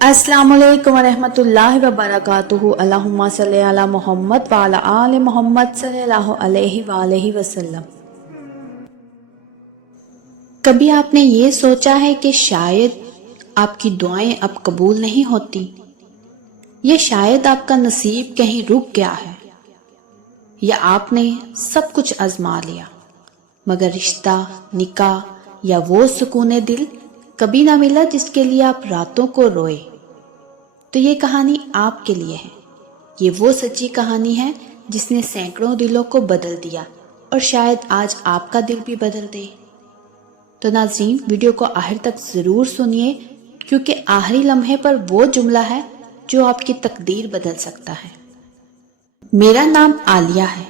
अस्सलाम वालेकुम वरहमतुल्लाहि वबरकातुहू। अल्लाहुम्मा सल्ली अला मोहम्मद व अला आले मोहम्मद सल्लल्लाहु अलैहि वसल्लम। कभी आपने ये सोचा है कि शायद आपकी दुआएं अब कबूल नहीं होती, या शायद आपका नसीब कहीं रुक गया है, या आपने सब कुछ आजमा लिया मगर रिश्ता, निकाह या वो सुकून दिल कभी ना मिला जिसके लिए आप रातों को रोए? तो ये कहानी आपके लिए है। ये वो सच्ची कहानी है जिसने सैकड़ों दिलों को बदल दिया और शायद आज आपका दिल भी बदल दे। तो नाज़रीन, वीडियो को आखिर तक ज़रूर सुनिए, क्योंकि आखिरी लम्हे पर वो जुमला है जो आपकी तकदीर बदल सकता है। मेरा नाम आलिया है,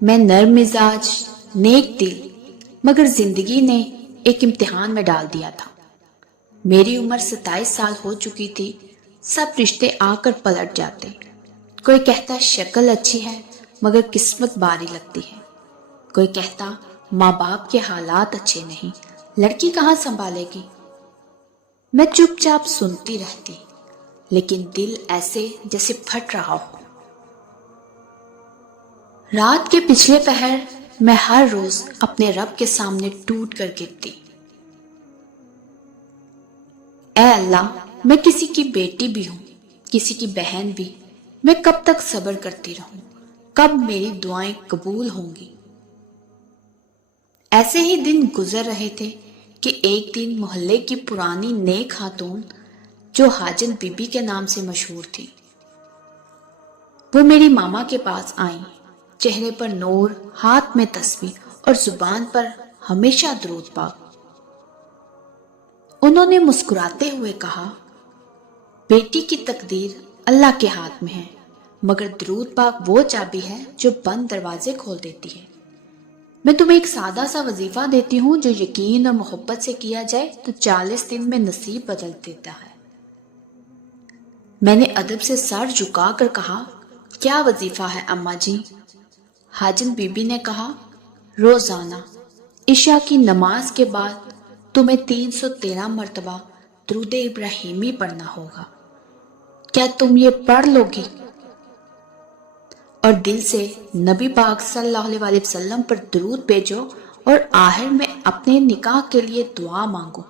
मैं नर्म मिजाज, नेक दिल, मगर जिंदगी ने एक इम्तिहान में डाल दिया था। मेरी उम्र 27 साल हो चुकी थी। सब रिश्ते आकर पलट जाते। कोई कहता शक्ल अच्छी है मगर किस्मत बारी लगती है। कोई कहता माँ बाप के हालात अच्छे नहीं, लड़की कहाँ संभालेगी। मैं चुपचाप सुनती रहती, लेकिन दिल ऐसे जैसे फट रहा हो। रात के पिछले पहर मैं हर रोज अपने रब के सामने टूट कर गिरती। ऐ अल्लाह, मैं किसी की बेटी भी हूं, किसी की बहन भी। मैं कब तक सब्र करती रहूं? कब मेरी दुआएं कबूल होंगी? ऐसे ही दिन गुजर रहे थे कि एक दिन मोहल्ले की पुरानी नेक खातून, जो हाजन बीबी के नाम से मशहूर थी, वो मेरी मामा के पास आई। चेहरे पर नूर, हाथ में तस्बीह और जुबान पर हमेशा दरूद पाक। उन्होंने मुस्कुराते हुए कहा, बेटी की तकदीर अल्लाह के हाथ में है, मगर दरूद पाक वो चाबी है जो बंद दरवाजे खोल देती है। मैं तुम्हें एक सादा सा वजीफा देती हूँ, जो यकीन और मोहब्बत से किया जाए तो 40 दिन में नसीब बदल देता है। मैंने अदब से सर झुकाकर कहा, क्या वजीफा है अम्मा जी? हाजन बीबी ने कहा, रोजाना इशा की नमाज के बाद तुम्हें 313 मर्तबा दरूद इब्राहिमी पढ़ना होगा। क्या तुम ये पढ़ लोगी? और दिल से नबी पाक सल्लल्लाहु अलैहि वसल्लम पर दरूद भेजो और आखिर में अपने निकाह के लिए दुआ मांगो,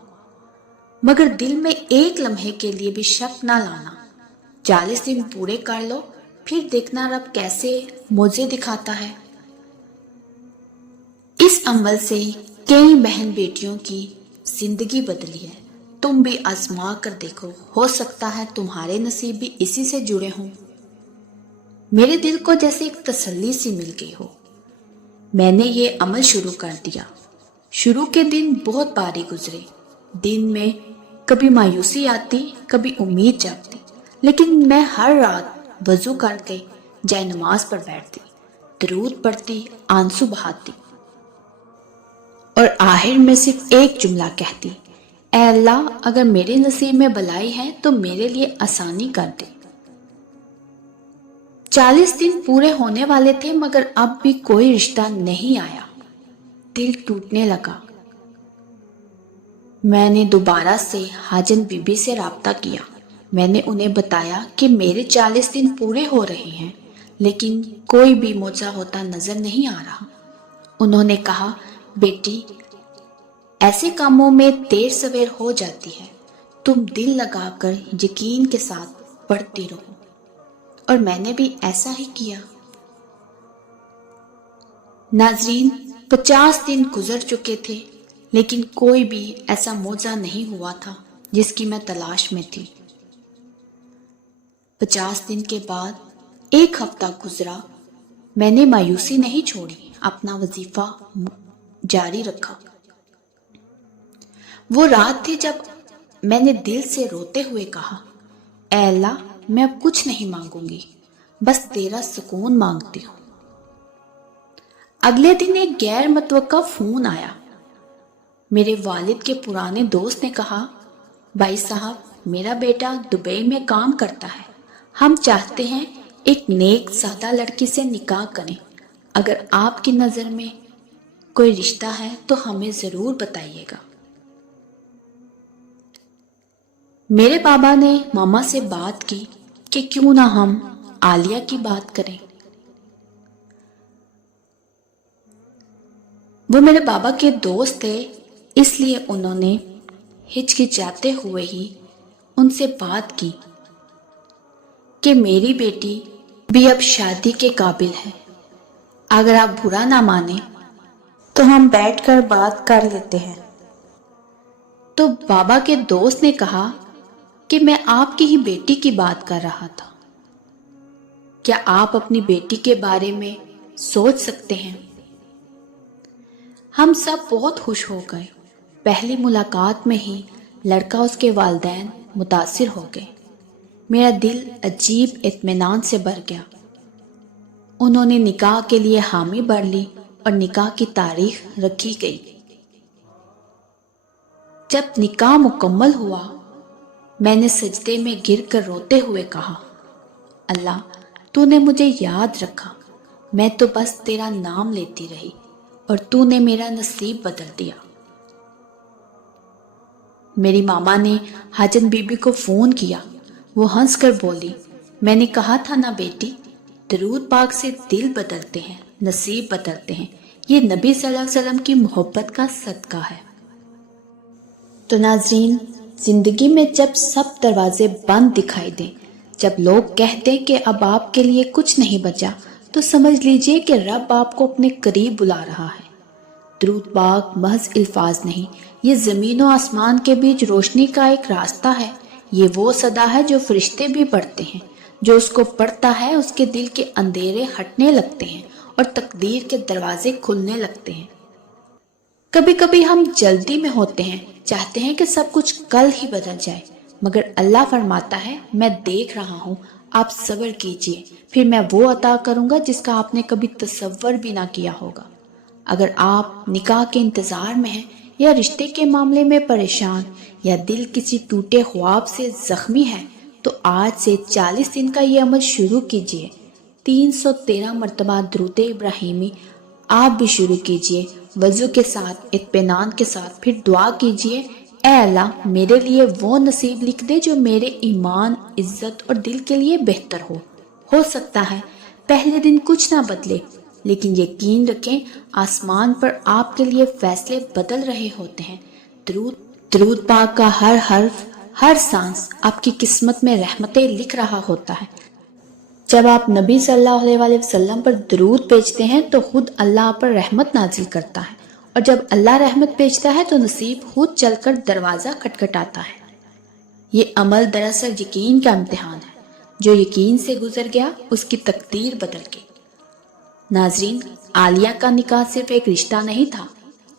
मगर दिल में एक लम्हे के लिए भी शक ना लाना। 40 दिन पूरे कर लो, फिर देखना रब कैसे मौजे दिखाता है। इस अमल से कई बहन बेटियों की जिंदगी बदली है। तुम भी आजमा कर देखो, हो सकता है तुम्हारे नसीब भी इसी से जुड़े हों। मेरे दिल को जैसे एक तसल्ली सी मिल गई हो। मैंने ये अमल शुरू कर दिया। शुरू के दिन बहुत भारी गुजरे। दिन में कभी मायूसी आती, कभी उम्मीद जागती, लेकिन मैं हर रात वजू करके जाए नमाज पर बैठती, दरूद पढ़ती, आंसू बहाती और आखिर में सिर्फ एक जुमला कहती, ऐ अल्लाह, अगर मेरे नसीब में भलाई है तो मेरे लिए आसानी कर दे। 40 दिन पूरे होने वाले थे, मगर अब भी कोई रिश्ता नहीं आया। दिल टूटने लगा। मैंने दोबारा से हाजन बीबी से राब्ता किया। मैंने उन्हें बताया कि मेरे 40 दिन पूरे हो रहे हैं, लेकिन कोई भी मौजा होता नजर नहीं आ रहा। उन्होंने कहा, बेटी, ऐसे कामों में देर सवेर हो जाती है। तुम दिल लगाकर यकीन के साथ पढ़ती रहो। और मैंने भी ऐसा ही किया। नाजरीन, 50 दिन गुजर चुके थे, लेकिन कोई भी ऐसा मौजा नहीं हुआ था जिसकी मैं तलाश में थी। 50 दिन के बाद एक हफ्ता गुजरा। मैंने मायूसी नहीं छोड़ी, अपना वजीफा जारी रखा। वो रात थी जब मैंने दिल से रोते हुए कहा, ऐ अल्लाह, मैं अब कुछ नहीं मांगूंगी, बस तेरा सुकून मांगती हूँ। अगले दिन एक गैर मुतवक्का फोन आया। मेरे वालिद के पुराने दोस्त ने कहा, भाई साहब, मेरा बेटा दुबई में काम करता है। हम चाहते हैं एक नेक सादा लड़की से निकाह करें। अगर आपकी नज़र में कोई रिश्ता है तो हमें ज़रूर बताइएगा। میرے بابا نے ماما سے بات کی کہ کیوں نہ ہم عالیہ کی بات کریں۔ وہ میرے بابا کے دوست تھے، اس لیے انہوں نے ہچکچاتے ہوئے ہی ان سے بات کی کہ میری بیٹی بھی اب شادی کے قابل ہے، اگر آپ برا نہ مانیں تو ہم بیٹھ کر بات کر لیتے ہیں۔ تو بابا کے دوست نے کہا کہ میں آپ کی ہی بیٹی کی بات کر رہا تھا، کیا آپ اپنی بیٹی کے بارے میں سوچ سکتے ہیں؟ ہم سب بہت خوش ہو گئے۔ پہلی ملاقات میں ہی لڑکا اس کے والدین متاثر ہو گئے۔ میرا دل عجیب اطمینان سے بھر گیا۔ انہوں نے نکاح کے لیے حامی بھر لی اور نکاح کی تاریخ رکھی گئی۔ جب نکاح مکمل ہوا، میں نے سجدے میں گر کر روتے ہوئے کہا، اللہ تو نے مجھے یاد رکھا، میں تو بس تیرا نام لیتی رہی اور تو نے میرا نصیب بدل دیا۔ میری ماما نے حاجن بی بی کو فون کیا۔ وہ ہنس کر بولی، میں نے کہا تھا نا بیٹی، درود پاک سے دل بدلتے ہیں، نصیب بدلتے ہیں، یہ نبی صلی اللہ علیہ وسلم کی محبت کا صدقہ ہے۔ تو ناظرین، زندگی میں جب سب دروازے بند دکھائی دیں، جب لوگ کہہ دیں کہ اب آپ کے لیے کچھ نہیں بچا، تو سمجھ لیجئے کہ رب آپ کو اپنے قریب بلا رہا ہے۔ درود پاک محض الفاظ نہیں، یہ زمین و آسمان کے بیچ روشنی کا ایک راستہ ہے۔ یہ وہ صدا ہے جو فرشتے بھی پڑھتے ہیں۔ جو اس کو پڑھتا ہے اس کے دل کے اندھیرے ہٹنے لگتے ہیں اور تقدیر کے دروازے کھلنے لگتے ہیں۔ کبھی کبھی ہم جلدی میں ہوتے ہیں، چاہتے ہیں کہ سب کچھ کل ہی بدل جائے، مگر اللہ فرماتا ہے میں دیکھ رہا ہوں، آپ صبر کیجئے، پھر میں وہ عطا کروں گا جس کا آپ نے کبھی تصور بھی نہ کیا ہوگا۔ اگر آپ نکاح کے انتظار میں ہیں یا رشتے کے معاملے میں پریشان یا دل کسی ٹوٹے خواب سے زخمی ہے، تو آج سے 40 دن کا یہ عمل شروع کیجئے۔ 313 مرتبہ درود ابراہیمی آپ بھی شروع کیجئے، وضو کے ساتھ، اطمینان کے ساتھ، پھر دعا کیجئے، اے اللہ میرے لیے وہ نصیب لکھ دے جو میرے ایمان، عزت اور دل کے لیے بہتر ہو سکتا ہے پہلے دن کچھ نہ بدلے، لیکن یقین رکھیں آسمان پر آپ کے لیے فیصلے بدل رہے ہوتے ہیں۔ درود پاک کا ہر حرف، ہر سانس آپ کی قسمت میں رحمتیں لکھ رہا ہوتا ہے۔ جب آپ نبی صلی اللہ علیہ وسلم پر درود بھیجتے ہیں تو خود اللہ پر رحمت نازل کرتا ہے، اور جب اللہ رحمت بھیجتا ہے تو نصیب خود چل کر دروازہ کھٹکھٹاتا ہے۔ یہ عمل دراصل یقین کا امتحان ہے، جو یقین سے گزر گیا اس کی تقدیر بدل گئی۔ ناظرین، عالیہ کا نکاح صرف ایک رشتہ نہیں تھا،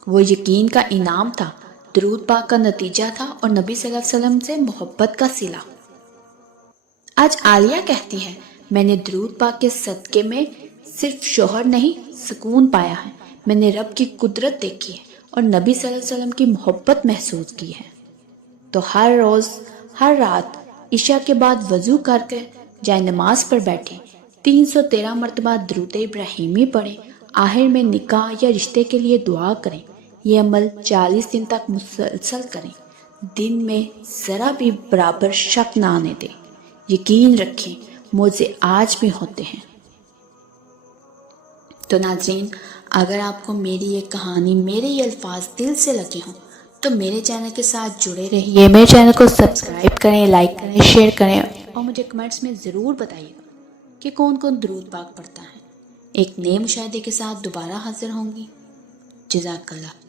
وہ یقین کا انعام تھا، درود پاک کا نتیجہ تھا اور نبی صلی اللہ علیہ وسلم سے محبت کا صلہ۔ آج عالیہ کہتی ہے، میں نے درود پاک کے صدقے میں صرف شوہر نہیں سکون پایا ہے، میں نے رب کی قدرت دیکھی ہے اور نبی صلی اللہ علیہ وسلم کی محبت محسوس کی ہے۔ تو ہر روز، ہر رات عشاء کے بعد وضو کر کے جائے نماز پر بیٹھیں، 313 مرتبہ درود ابراہیمی پڑھیں، آخر میں نکاح یا رشتے کے لیے دعا کریں۔ یہ عمل 40 دن تک مسلسل کریں، دن میں ذرا بھی برابر شک نہ آنے دیں۔ یقین رکھیں معجزے آج بھی ہوتے ہیں۔ تو ناظرین، اگر آپ کو میری یہ کہانی، میرے یہ الفاظ دل سے لگے ہوں تو میرے چینل کے ساتھ جڑے رہیے، میرے چینل کو سبسکرائب کریں، لائک کریں، شیئر کریں اور مجھے کمنٹس میں ضرور بتائیے گا کہ کون کون درود پاک پڑھتا ہے۔ ایک نئے مشاہدے کے ساتھ دوبارہ حاضر ہوں گی۔ جزاک اللہ۔